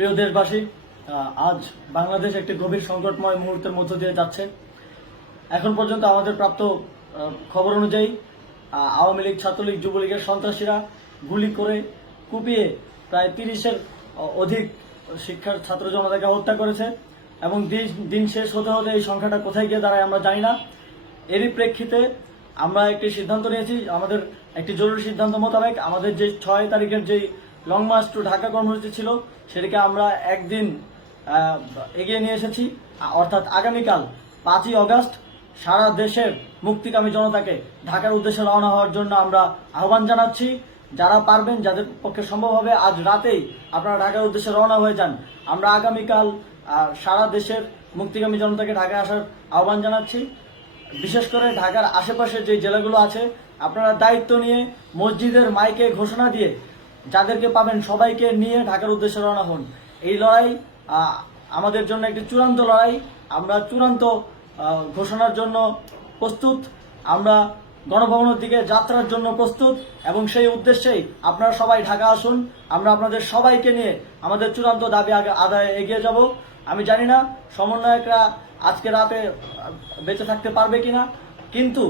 প্রিয় দেশবাসী, আজ বাংলাদেশ একটি গভীর সংকটময় মুহূর্তের মধ্য দিয়ে যাচ্ছে। এখন পর্যন্ত আমাদের প্রাপ্ত খবর অনুযায়ী আওয়ামী লীগ, ছাত্রলীগ, যুবলীগের সন্ত্রাসীরা গুলি করে কুপিয়ে প্রায় 30-এর অধিক শিক্ষার ছাত্র জনতাকে হত্যা করেছে এবং দিন শেষ হতে হতে এই সংখ্যাটা কোথায় গিয়ে দাঁড়ায় আমরা জানি না। এরই প্রেক্ষিতে আমরা একটি সিদ্ধান্ত নিয়েছি। আমাদের একটি জরুরি সিদ্ধান্ত মোতাবেক আমাদের যে 6 তারিখের যে লং মার্চ টু ঢাকা কর্মসূচি ছিল সেটাকে আমরা একদিন এগিয়ে নিয়ে এসেছি। অর্থাৎ আগামীকাল 5ই অগস্ট সারা দেশের মুক্তিকামী জনতাকে ঢাকার উদ্দেশ্যে রওনা হওয়ার জন্য আমরা আহ্বান জানাচ্ছি। যারা পারবেন, যাদের পক্ষে সম্ভব হবে, আজ রাতেই আপনারা ঢাকার উদ্দেশ্যে রওনা হয়ে যান। আমরা আগামীকাল সারা দেশের মুক্তিকামী জনতাকে ঢাকায় আসার আহ্বান জানাচ্ছি। বিশেষ করে ঢাকার আশেপাশে যে জেলাগুলো আছে, আপনারা দায়িত্ব নিয়ে মসজিদের মাইকে ঘোষণা দিয়ে যাদেরকে পাবেন সবাইকে নিয়ে ঢাকার উদ্দেশ্যে রওনা হন। এই লড়াই আমাদের জন্য একটি চূড়ান্ত লড়াই। আমরা চূড়ান্ত ঘোষণার জন্য প্রস্তুত। আমরা গণভবনের দিকে যাত্রার জন্য প্রস্তুত এবং সেই উদ্দেশ্যেই আপনারা সবাই ঢাকা আসুন। আমরা আপনাদের সবাইকে নিয়ে আমাদের চূড়ান্ত দাবি আদায়ে এগিয়ে যাব। আমি জানি না সমন্বয়করা আজকে রাতে বেঁচে থাকতে পারবে কিনা, কিন্তু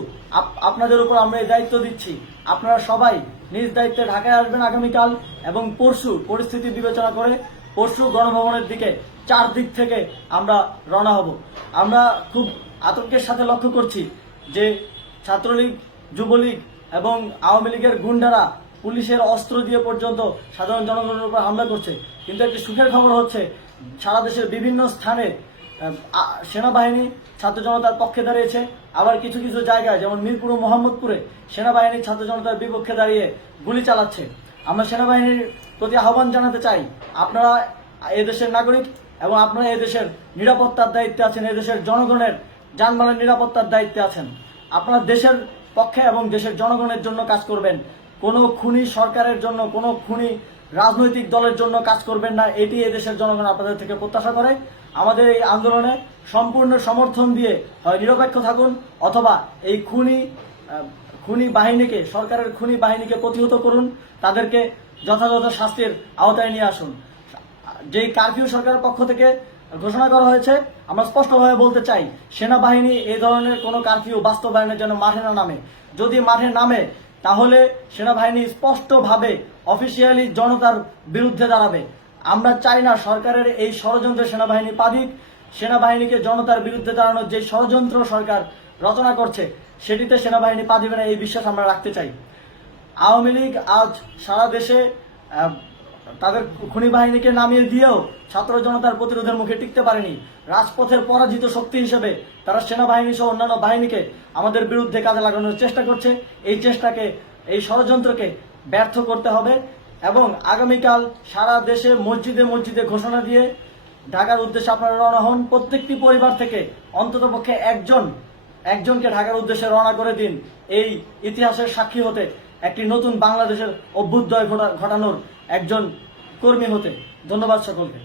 আপনাদের উপর আমরা এই দায়িত্ব দিচ্ছি। আপনারা সবাই নিজ দায়িত্বে ঢাকায় আসবেন আগামীকাল এবং পরশু পরিস্থিতি বিবেচনা করে পরশু গণভবনের দিকে 4 দিক থেকে আমরা রওনা হব। আমরা খুব আতঙ্কের সাথে লক্ষ্য করছি যে ছাত্রলীগ, যুবলীগ এবং আওয়ামী লীগের গুন্ডারা পুলিশের অস্ত্র দিয়ে পর্যন্ত সাধারণ জনগণের উপর হামলা করছে। কিন্তু একটি সুখের খবর হচ্ছে, সারা দেশের বিভিন্ন স্থানে সেনাবাহিনী ছাত্র জনতার পক্ষে দাঁড়িয়েছে। আবার কিছু কিছু জায়গায় যেমন মিরপুর ও মোহাম্মদপুরে সেনাবাহিনী ছাত্র জনতার বিপক্ষে দাঁড়িয়ে গুলি চালাচ্ছে। আমরা সেনাবাহিনীর প্রতি আহ্বান জানাতে চাই, আপনারা এদেশের নাগরিক এবং আপনারা এদেশের নিরাপত্তার দায়িত্বে আছেন, এদেশের জনগণের যানবাহনের নিরাপত্তার দায়িত্বে আছেন। আপনারা দেশের পক্ষে এবং দেশের জনগণের জন্য কাজ করবেন। কোনো খুনি সরকারের জন্য, কোনো খুনি রাজনৈতিক দলের জন্য কাজ করবেন না। এটি এদেশের জনগণ আপনাদের থেকে প্রত্যাশা করে। আমাদের এই আন্দোলনে সম্পূর্ণ সমর্থন দিয়ে হয় নিরপেক্ষ থাকুন, অথবা এই খুনি বাহিনীকে, সরকারের খুনি বাহিনীকে প্রতিহত করুন, তাদেরকে যথাযথ শাস্তির আওতায় নিয়ে আসুন। যেই কারফিউ সরকারের পক্ষ থেকে ঘোষণা করা হয়েছে, আমরা স্পষ্টভাবে বলতে চাই, সেনাবাহিনী এই ধরনের কোনো কারফিউ বাস্তবায়নের জন্য মাঠে না নামে। যদি মাঠে নামে তাহলে সেনাবাহিনী স্পষ্টভাবে অফিসিয়ালি জনতার বিরুদ্ধে দাঁড়াবে। আমরা চাই না সরকারের এই ষড়যন্ত্রে সেনাবাহিনী পা দিক। সেনাবাহিনীকে জনতার বিরুদ্ধে দাঁড়ানোর যে ষড়যন্ত্র সরকার রচনা করছে সেটিতে সেনাবাহিনী পা দিবে না, এই বিশ্বাস আমরা রাখতে চাই। আওয়ামী লীগ আজ সারা দেশে তাদের খুনি বাহিনীকে নামিয়ে দিয়েও ছাত্র জনতার প্রতিরোধের মুখে টিকতে পারেনি। রাজপথের পরাজিত শক্তি হিসেবে তারা সেনাবাহিনী সহ অন্যান্য বাহিনীকে আমাদের বিরুদ্ধে কাজে লাগানোর চেষ্টা করছে। এই চেষ্টাকে, এই ষড়যন্ত্রকে ব্যর্থ করতে হবে এবং আগামীকাল সারা দেশে মসজিদে মসজিদে ঘোষণা দিয়ে ঢাকার উদ্দেশ্যে আপনারা রওনা হন। প্রত্যেকটি পরিবার থেকে অন্ততপক্ষে একজনকে ঢাকার উদ্দেশ্যে রওনা করে দিন, এই ইতিহাসের সাক্ষী হতে, একটি নতুন বাংলাদেশের অভ্যুদয় ঘটানোর একজন কর্মী হতে। ধন্যবাদ সকলকে।